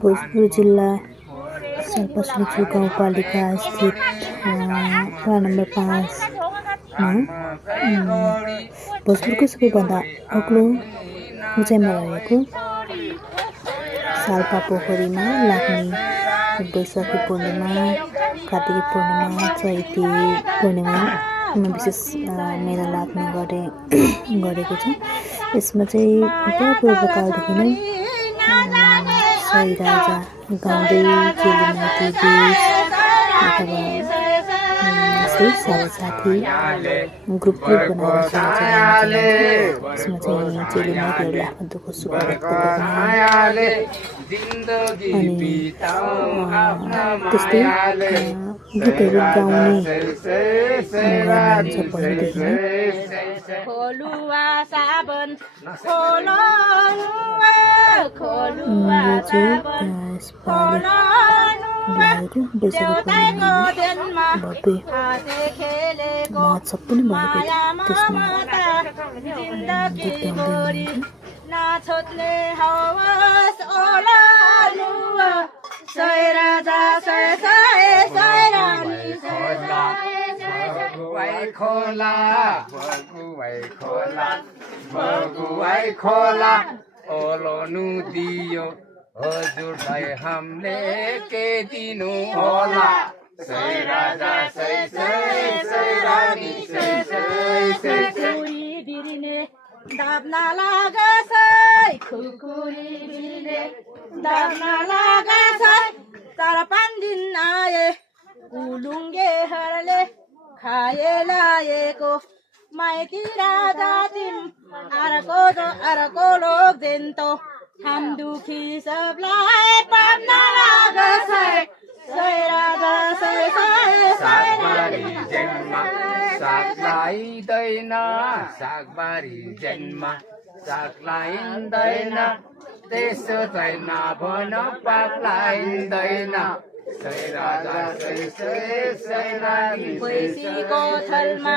भोजपुर जिल्ला सल्पासुल्चु गाउँपालिका स्थित वडा नम्बर 5 मा भोजपुरको सबैभन्दा अग्लो उचाइमा रहेको साल्पा पोखरीमा लाग्ने वैशाखी पूर्णिमा, कार्तिकी पूर्णिमा, चैती पूर्णिमामा विशेष मेला लाग्ने गरेको छ। यसमा चाहिँ पूर्वकालदेखि नै सही राजा गाउँदै चेलीमाइती बीच अथवा यस्तै साथी ग्रुप बनाएर यसमा चाहिँ चेलीमाइतीहरूले आफ्नो दुःख सुख व्यक्त गर्ने अनि त्यस्तै गीतहरू गाउने गर्नुहुन्छ पहिलेदेखि नै। खोलुवा साबन खोलो भव्य महोत्सव पनि भएको त्यसमा गीत गाउँदै नाछोत्ने हवस ओलानु सय राजा सय सय सय रानी बगुवाई खोला बगुवाई खोला बगुवाई खोला ओलोनु दियो हजुरलाई हामीले के दिनु होला सय राजा सय सय सय रानी सय सय सय खुकुरी बिरिने दाब्ना लागसै खुकुरी बिरिने दाब्ना लागसै तर 5 दिन आए कुलुङ्गेहरूले खाए लाएको माइती राजा तिम अर्को लोक देन्तो हम दुखी सबलाई पाप्न लागसै सय राजा सय सय सागबारी जन्म साग लाइदैन सागबारी जन्म साग लाइदैन त्यसो छैन भन पाक लाइदैन सय राजा सय सय सय रानी भैँसीको थलमा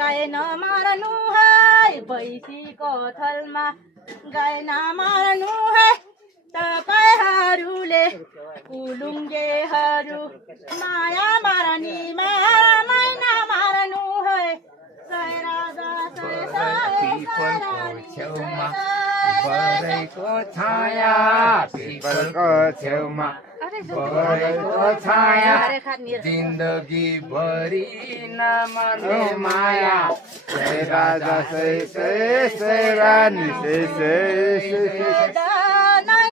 गाई नमार्नु है भैँसीको थलमा गाई नमार्नु है तपाईहरूले कुलुङ्गेहरू माया मार्नी मायामै नमार्नु है सय राजा सय सय पिपलको छेउमा बरेको छाया पिपलको छेउमा बरेको छाया जिन्दगी भरि नमर्ने माया सय राजा सय सय सय रानी सय सय सय